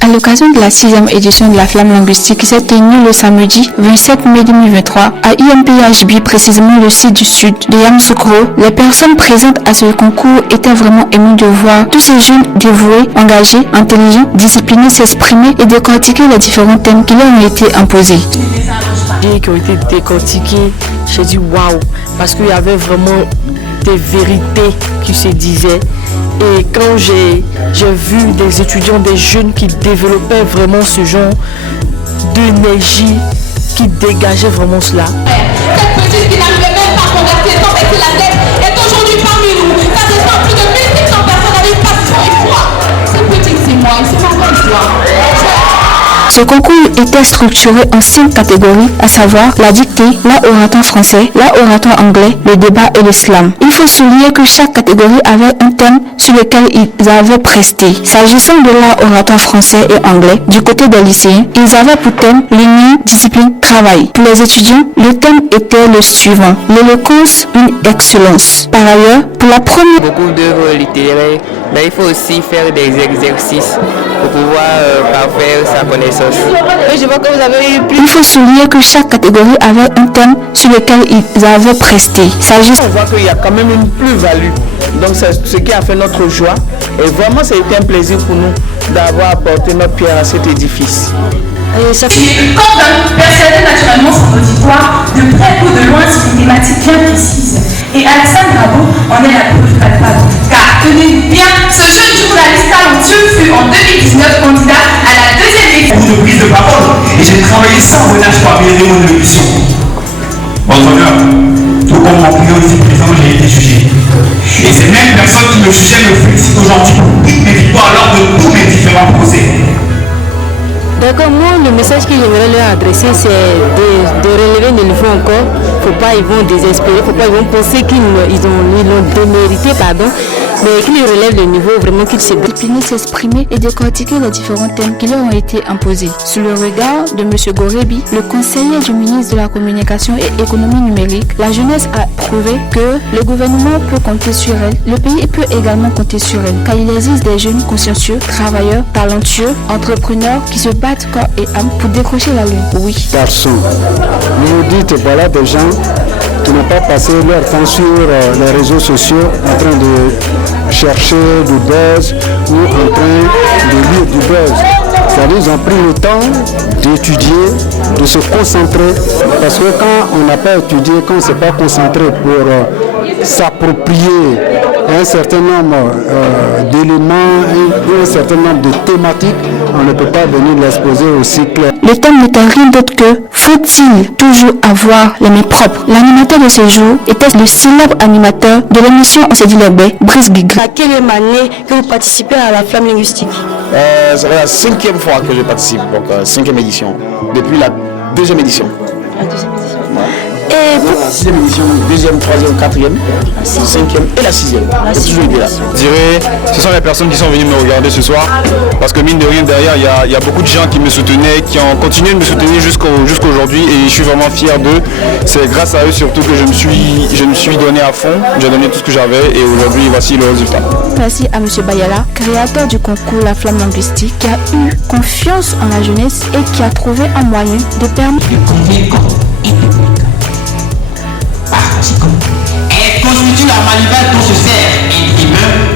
À l'occasion de la 6e édition de la Flamme linguistique qui s'est tenue le samedi 27 mai 2023 à IMPHB, précisément le site du sud de Yamoussoukro, les personnes présentes à ce concours étaient vraiment émues de voir tous ces jeunes dévoués, engagés, intelligents, disciplinés s'exprimer et décortiquer les différents thèmes qui leur ont été imposés. Qui ont été décortiqués, j'ai dit waouh, parce qu'il y avait vraiment des vérités qui se disaient. Et quand j'ai vu des étudiants, des jeunes qui développaient vraiment ce genre d'énergie, qui dégageaient vraiment cela. Cette petite qui n'arrivait même pas à convertir sans baisser la tête est aujourd'hui parmi nous. Ça descend plus de 1600 personnes avec passion et foi. Cette petite, c'est moi et c'est ma bonne foi. Ce concours était structuré en 5 catégories, à savoir la dictée, l'oratoire français, l'oratoire anglais, le débat et le slam. Il faut souligner que chaque catégorie avait un thème sur lequel ils avaient presté. S'agissant de l'oratoire français et anglais, du côté des lycéens, ils avaient pour thème l'union, discipline, travail. Pour les étudiants, le thème était le suivant: l'éloquence, une excellence. Par ailleurs, pour la première... Beaucoup d'œuvres littéraires, mais il faut aussi faire des exercices pour pouvoir parfaire sa connaissance. Et je vois que vous avez eu plus. Il faut souligner que chaque catégorie avait un thème sur lequel ils avaient presté. On voit qu'il y a quand même une plus-value. Donc c'est ce qui a fait notre joie. Et vraiment, ça a été un plaisir pour nous d'avoir apporté notre pierre à cet édifice. Quand on percevait naturellement son auditoire, de près ou de loin, sur une thématique bien précise. Et Alassane Bravo en est la preuve palpable. Car tenez bien, ce jeune journaliste talentueux fut en 2019 candidat à la 2e édition. De prise de parole, et j'ai travaillé sans relâche pour améliorer mon évolution. Votre honneur, tout comme mon client ici présent, j'ai été jugé. Et ces mêmes personnes qui me jugeaient me félicitent aujourd'hui pour toutes mes victoires lors de tous mes différents procès. D'accord, moi le message que j'aimerais leur adresser, c'est de relever le niveau encore. Faut pas ils vont désespérer, faut pas ils vont penser qu'ils l'ont démérité, mais qu'ils relèvent le niveau, vraiment qu'ils se discipliner, s'exprimer et décortiquer les différents thèmes qui leur ont été imposés. Sous le regard de M. Gorebi, le conseiller du ministre de la Communication et Économie numérique, la jeunesse a prouvé que le gouvernement peut compter sur elle, le pays peut également compter sur elle, car il existe des jeunes consciencieux, travailleurs, talentueux, entrepreneurs qui se battent corps et âme pour décrocher la lune. Oui. Garçon, vous nous dites, voilà des gens qui n'ont pas passé leur temps sur les réseaux sociaux en train de chercher du buzz ou en train de lire du buzz. C'est-à-dire qu'ils ont pris le temps d'étudier, de se concentrer, parce que quand on n'a pas étudié, quand on ne s'est pas concentré pour s'approprier un certain nombre d'éléments et un certain nombre de thématiques, on ne peut pas venir l'exposer aussi clair. Le thème n'était rien d'autre que: faut-il toujours avoir les mains propres? L'animateur de ce jour était le célèbre animateur de l'émission On s'est dit les baies, Brice Guigui. À quelle année que vous participez à la Flamme linguistique? C'est la 5e fois que je participe, donc 5e édition, depuis la 2e édition. La 2e édition. Ouais. Et la 6e édition, 2e, 3e, 4e, 5e et la 6e. J'ai toujours été là. Je dirais, ce sont les personnes qui sont venues me regarder ce soir, parce que mine de rien, derrière, il y a beaucoup de gens qui me soutenaient, qui ont continué de me soutenir jusqu'aujourd'hui, et je suis vraiment fier d'eux. C'est grâce à eux surtout que je me suis donné à fond, j'ai donné tout ce que j'avais, et aujourd'hui, voici le résultat. Merci à M. Bayala, créateur du concours La Flamme linguistique, qui a eu confiance en la jeunesse et qui a trouvé un moyen de permettre Elle constitue la manivelle dont se sert imprimeur